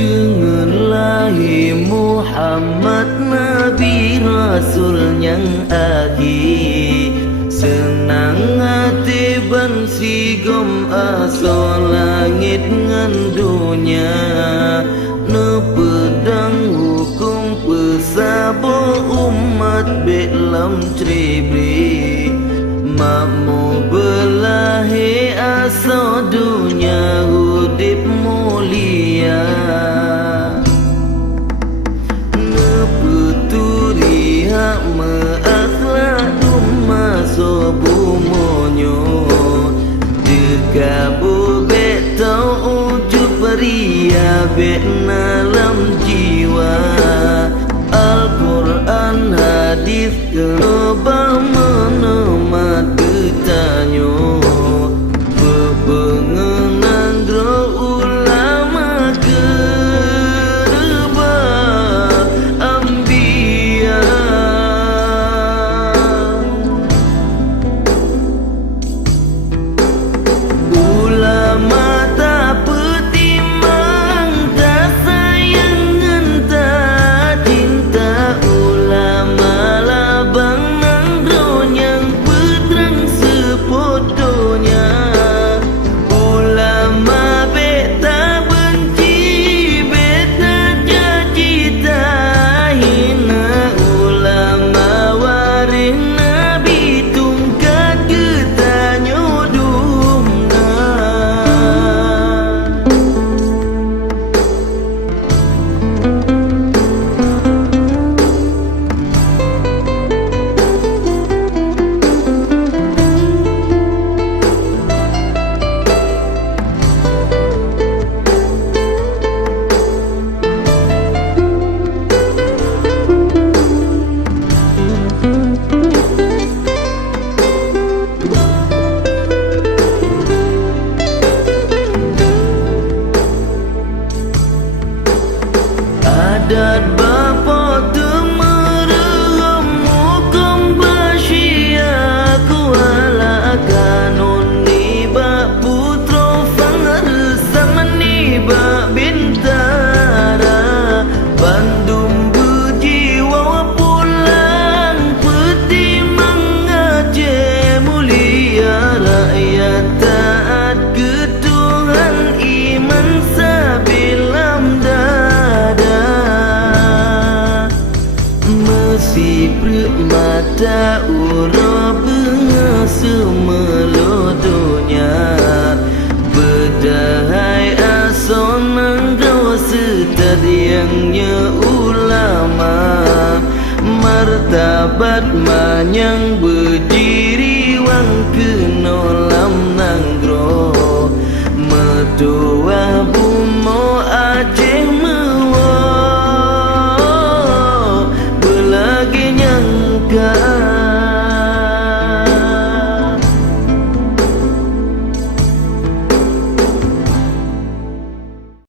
Denganlah Muhammad Nabi Rasul yang akhir, senang hati ban sigom aso langit ngan dunia, ne pedang hukum pesabo umat belam tribri, makmu belahi aso dunia hudip mulia. Kabu betau ujub ria bet dalam jiwa, Al-Quran hadis kebal menemat ketanyo, bebengenang dro ulama kerba ambia. Adat bapa temerem hukum basya kuala kanun niba putro fangar sama niba bintara bandung berjiwa pulang peti mengaje mulia rakyat taat ke Tuhan iman sabilam si mata ura bunga semelodonya, bedahai asonang dosa tadiangnya ulama, martabat manyang